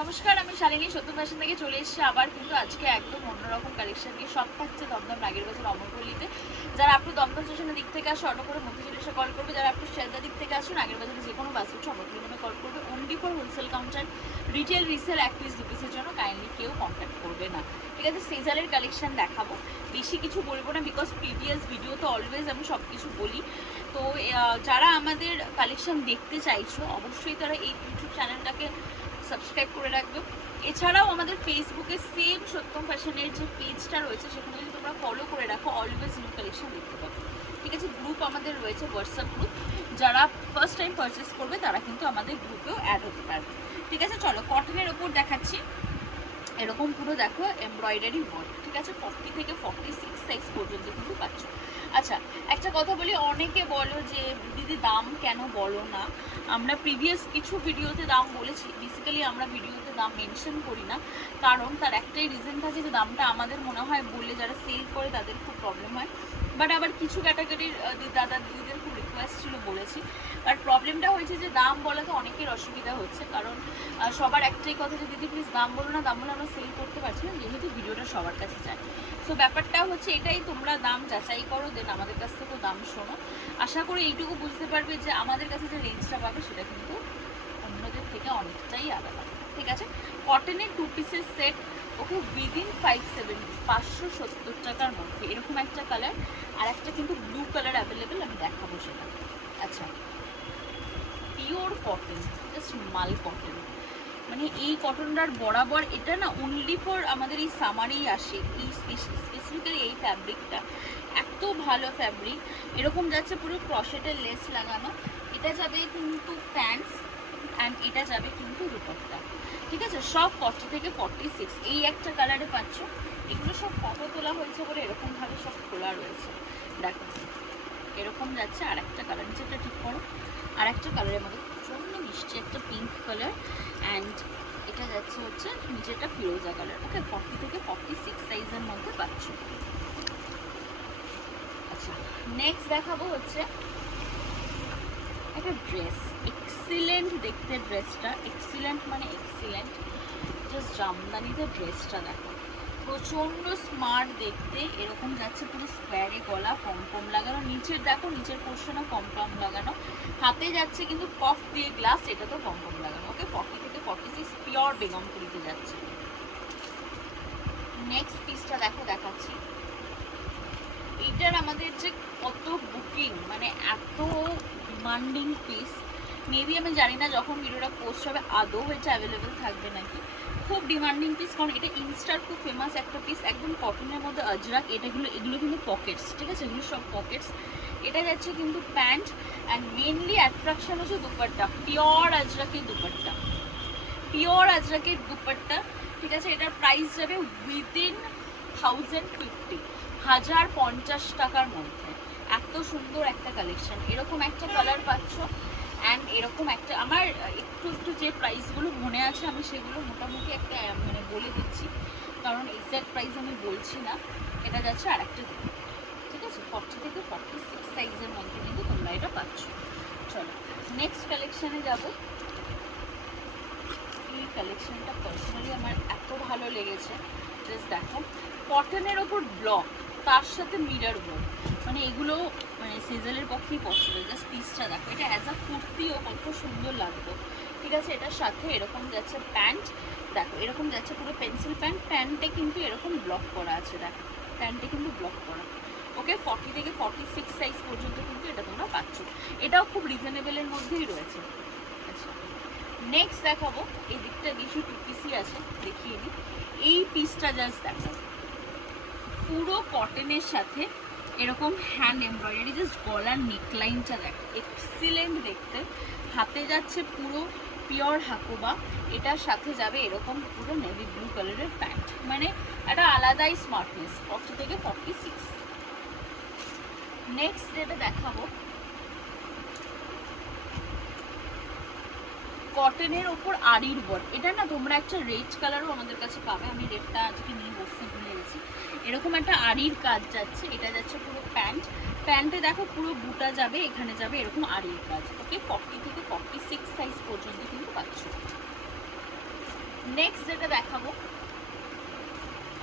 নমস্কার, আমি শালিনী সত্য ফ্যাশন থেকে চলে এসেছি আবার কিন্তু আজকে একদম অন্যরকম কালেকশন নিয়ে। সব থাকছে দমদম নাগের বাজার অমরপল্লিতে। যারা আপনি দমদম স্টেশনের দিক থেকে আসো অটো করে মতিঝিল এসে কল করবে, যারা আপনি শিয়ালদা দিক থেকে আসো নাগের বাজারে যে কোনো বাস হচ্ছে অমরপল্লি নামে কল করবে। Only for wholesale counter, retail resale 1 piece 2 পিসের জন্য কাইন্ডলি কেউ কন্ট্যাক্ট করবে না, ঠিক আছে। সিজারের কালেকশন দেখাবো, বেশি কিছু বলবো না বিকজ প্রিভিয়াস ভিডিও তো অলওয়েজ আমি সব কিছু বলি। তো যারা আমাদের কালেকশন দেখতে চাইছো অবশ্যই তারা এই ইউটিউব চ্যানেলটাকে সাবস্ক্রাইব করে রাখবে। এছাড়াও আমাদের ফেসবুকে সেম সত্যম ফ্যাশনের যে পেজটা রয়েছে সেখানে যদি তোমরা ফলো করে রাখো অলওয়েজ নিউ কালেকশন দেখতে পাবে, ঠিক আছে। গ্রুপ আমাদের রয়েছে, হোয়াটসঅ্যাপ গ্রুপ, যারা ফার্স্ট টাইম পারচেস করবে তারা কিন্তু আমাদের গ্রুপেও অ্যাড হতে পারবে, ঠিক আছে। চলো কটনের ওপর দেখাচ্ছি। এরকম পুরো দেখো এমব্রয়ডারি ওয়ার্ক, ঠিক আছে। 40 থেকে 46 সাইজ পর্যন্ত কিন্তু পাচ্ছ। আচ্ছা, একটা কথা বলি, অনেকে বলো যে দিদি দাম কেন বলো না। আমরা প্রিভিয়াস কিছু ভিডিওতে দাম বলেছি, বেসিক্যালি আমরা ভিডিওতে দাম মেনশন করি না, কারণ তার একটাই রিজন থাকে যে দামটা আমাদের মনে হয় বললে যারা সেল করে তাদের খুব প্রবলেম হয়। বাট আবার কিছু ক্যাটাগরির দাদা দিদিদের খুব রিকোয়েস্ট ছিল বলেছি। আর প্রবলেমটা হয়েছে যে দাম বলাতে অনেকের অসুবিধা হচ্ছে, কারণ সবার একটাই কথা যে দিদি প্লিজ দাম বলো না, দাম বলে আমরা সেল করতে পারছি না, যেহেতু ভিডিওটা সবার কাছে যায়। সো ব্যাপারটা হচ্ছে এটাই, তোমরা দাম যাচাই করো, দেন আমাদের কাছ থেকেও দাম শোনো। আশা করি এইটুকু বুঝতে পারবে যে আমাদের কাছে যে রেঞ্জটা পাবে সেটা কিন্তু অন্যদের থেকে অনেকটাই আলাদা, ঠিক আছে। কটনের 2 পিসের সেট, ওকে, উইদিন 570 টাকার মধ্যে এরকম একটা কালার, আর একটা কিন্তু ব্লু কালার অ্যাভেলেবেল, আমি দেখাবো সেটা। আচ্ছা, পিওর কটন, জাস্ট মাল কটন, মানে এই কটনটার বরাবর এটা না অনলি ফর আমাদের এই সামারেই আসে, এই স্পেসিফিক্যালি এই ফ্যাব্রিকটা এত ভালো ফ্যাব্রিক। এরকম যাচ্ছে পুরো ক্রশেটের লেস লাগানো, এটা যাবে কিন্তু প্যান্টস অ্যান্ড এটা যাবে কিন্তু দুপাট্টা, ঠিক আছে। সব 40 থেকে 46 এই একটা কালারে পাচ্ছ। এগুলো সব ফটো তোলা হয়েছে বলে এরকমভাবে সব খোলা রয়েছে, দেখো এরকম যাচ্ছে। আর একটা কালার নিচেটা ঠিক করো, আর একটা কালারের মধ্যে প্রচণ্ড মিষ্টি একটা পিঙ্ক কালার, অ্যান্ড এটা যাচ্ছে হচ্ছে নিচেটা ফিরোজা কালার, ওকে। 40 থেকে 46 সাইজের মধ্যে পাচ্ছ। আচ্ছা, নেক্সট দেখাবো হচ্ছে একটা ড্রেস, এক্সিলেন্ট দেখতে ড্রেসটা, এক্সিলেন্ট মানে এক্সিলেন্ট, জাস্ট জামদানিতে ড্রেসটা দেখো, প্রচণ্ড স্মার্ট দেখতে। এরকম যাচ্ছে পুরো স্কোয়ারে গলা, পমপম লাগানো, নিচের দেখো নিচের পোর্শনও পমপম লাগানো, হাতে যাচ্ছে কিন্তু কফ দিয়ে গ্লাস, এটা তো পমপম লাগানো, ওকে। 40 থেকে 46 পিওর বেগমপুরিতে যাচ্ছে। নেক্সট পিসটা দেখো, দেখাচ্ছি। এইটার আমাদের যে কত বুকিং, মানে এত ডিমান্ডিং পিস, মেবি আমি জানি না যখন ভিডিওটা পোস্ট হবে আদৌ এটা অ্যাভেলেবেল থাকবে নাকি। খুব ডিমান্ডিং পিস, কারণ এটা ইনস্টার খুব ফেমাস একটা পিস, একদম কটনের মধ্যে আজরাক। এগুলো কিন্তু পকেটস, ঠিক আছে, এগুলো সব পকেটস। এটা যাচ্ছে কিন্তু প্যান্ট, অ্যান্ড মেনলি অ্যাট্রাকশন হচ্ছে দুপাট্টা, পিওর আজরাকের দুপাট্টা, পিওর আজরাকের দুপাট্টা, ঠিক আছে। এটার প্রাইস যাবে উইদিন 1050 টাকার মধ্যে। এত সুন্দর একটা কালেকশন, এরকম একটা কালার পাচ্ছ, অ্যান্ড এরকম একটা, আমার একটু যে প্রাইসগুলো মনে আছে আমি সেগুলো মোটামুটি একটা মানে বলে দিচ্ছি, কারণ এক্স্যাক্ট প্রাইস আমি বলছি না। এটা যাচ্ছে আর একটা, ঠিক আছে, 40 থেকে 46 সাইজের মধ্যে কিন্তু তোমরা এটা পাচ্ছ। চলো নেক্সট কালেকশানে যাব। এই কালেকশনটা পার্সোনালি আমার এত ভালো লেগেছে, জাস্ট দেখো কটনের ওপর ব্লক, তার সাথে মিরর ওয়ার্ক, মানে এগুলো মানে সিজলের পক্ষেই পসিবল। জাস্ট পিসটা দেখো, এটা অ্যাজ আ কুর্তিও কত সুন্দর লাগতো, ঠিক আছে। এটার সাথে এরকম যাচ্ছে প্যান্ট, দেখো এরকম যাচ্ছে পুরো পেন্সিল প্যান্ট, প্যান্টে কিন্তু এরকম ব্লক করা আছে, দেখো প্যান্টে কিন্তু ব্লক করা, ওকে। 40 থেকে 46 সাইজ পর্যন্ত কিন্তু এটা তোমরা পাচ্ছ, এটাও খুব রিজনেবলের মধ্যেই রয়েছে। আচ্ছা, নেক্সট দেখাবো, এই দিকটা বেশি 2 পিসই আছে, দেখিয়ে দিই। এই পিসটা জাস্ট দেখো, পুরো কটনের সাথে এরকম হ্যান্ড এমব্রয়ডারি, জাস্ট গলার নেকলাইনটা দেখো এক্সিলেন্ট দেখতে। হাতে যাচ্ছে পুরো পিওর হাকোবা, এটার সাথে যাবে এরকম পুরো নেভি ব্লু কালারের প্যান্ট, মানে একটা আলাদাই স্মার্টনেস। 40 থেকে 46। নেক্সট যেটা দেখাবো, কটনের ওপর আরির ওয়ার্ক, এটা না তোমরা একটা রেড কালারও আমাদের কাছে পাবে, আমি রেডটা আজকে নিয়ে বসতে ভুলে গেছি। এরকম একটা আরির কাজ যাচ্ছে, এটা যাচ্ছে পুরো প্যান্ট, প্যান্টে দেখো পুরো বুটা যাবে, এখানে যাবে এরকম আরির কাজ, ওকে। 40 থেকে 46 সাইজ পর্যন্ত কিন্তু পাচ্ছ। নেক্সট যেটা দেখাবো,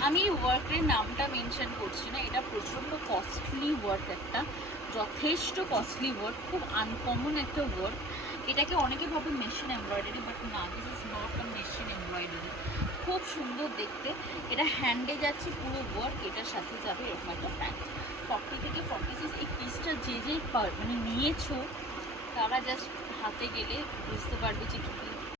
আমি ওয়ার্কের নামটা মেনশন করছি না, এটা প্রচণ্ড কস্টলি ওয়ার্ক, একটা যথেষ্ট কস্টলি ওয়ার্ক, খুব আনকমন একটা ওয়ার্ক। এটাকে অনেকে ভাবে মেশিন এমব্রয়ডারি, বাট না, this is not a machine embroidery. খুব সুন্দর দেখতে, এটা হ্যান্ডে যাচ্ছে পুরো ওয়ার্ক, এটার সাথে যাবে এরকম একটা প্যান্ট। 40 থেকে 46 এই পিসটা যে মানে নিয়েছো তারা জাস্ট হাতে গেলে বুঝতে পারবে যে কি